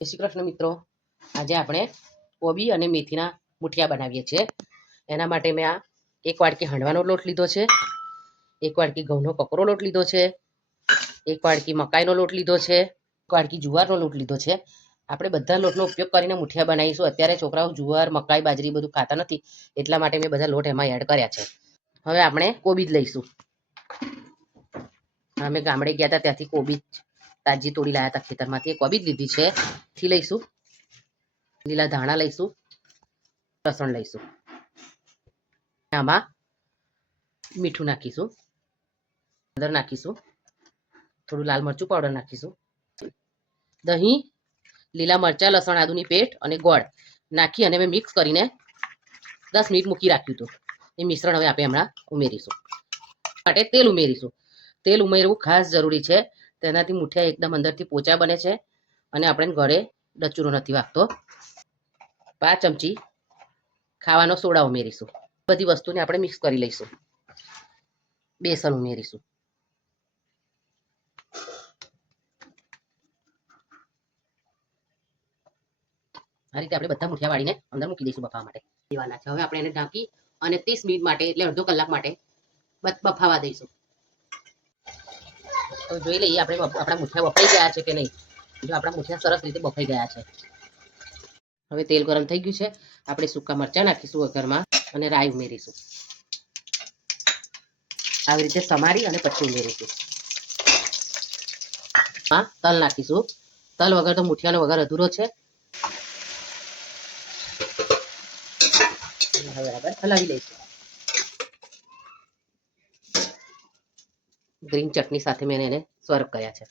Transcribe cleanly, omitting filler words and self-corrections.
જય શ્રી કૃષ્ણ મિત્રો, આજે આપણે કોબી અને મેથીના મુઠિયા બનાવીએ છીએ। એના માટે મેં આ 1 વાટકી હાંડવાનો લોટ લીધો છે, 1 વાટકી ઘઉંનો કકરો લોટ લીધો છે, 1 વાટકી મકાઈનો લોટ લીધો છે, 1 વાટકી જુવારનો લોટ લીધો છે। આપણે બધા લોટનો ઉપયોગ કરીને મુઠિયા બનાવીશું। અત્યારે છોકરાઓ જુવાર, મકાઈ, બાજરી બધું ખાતા નથી, એટલા માટે મેં બધા લોટ એમાં એડ કર્યા છે। હવે આપણે કોબી જ લઈશું। અમે ગામડે ગયા હતા, ત્યાંથી કોબી તાજી તોડી લાયા હતા ખેતરમાંથી। કોબી જ લીધી છે। થી લઈશું, લીલા ધાણા લઈશું, લસણ લઈશું, આમાં મીઠું નાખીશું, હળદર નાખીશું, થોડું લાલ મરચું પાવડર નાખીશું, દહીં, લીલા મરચાં, લસણ, આદુની પેસ્ટ અને ગોળ નાખી અને મેં મિક્સ કરીને 10 મિનિટ મૂકી રાખ્યું હતું। એ મિશ્રણ હવે આપણે હમણાં ઉમેરીશું। માટે તેલ ઉમેરીશું। તેલ ઉમેરવું ખાસ જરૂરી છે, તેનાથી મુઠિયા એકદમ અંદરથી પોચા બને છે અને આપણે ગળે ડચુરો નથી વાગતો। 5 ચમચી ખાવાનો સોડા ઉમેરીશું। બધી વસ્તુને આપણે મિક્સ કરી લઈશું। બેસન ઉમેરીશું। આ રીતે આપણે બધા મુઠિયા વાળીને અંદર મૂકી દઈશું બફાવા માટે દેવાના છે। હવે આપણે એને ઢાંકી અને 30 મિનિટ માટે એટલે અડધો કલાક માટે બફાવા દઈશું। તો જોઈ લઈએ આપણે આપણા મુઠિયા બફાઈ ગયા છે કે નહીં। જો આપણા મુઠિયા સરસ રીતે બફાઈ ગયા છે। હવે તેલ ગરમ થઈ ગયું છે, આપણે સૂકા મરચાં નાખીશું વઘારમાં અને રાઈ ઉમેરીશું। આવી રીતે સમારી અને પછી ઉમેરીશું। હા, તલ નાખીશું। તલ વગર તો મુઠિયાનો વઘાર અધૂરો છે। બરાબર હલાવી લઈશું। ગ્રીન ચટણી સાથે મેં એને સર્વ કર્યા છે।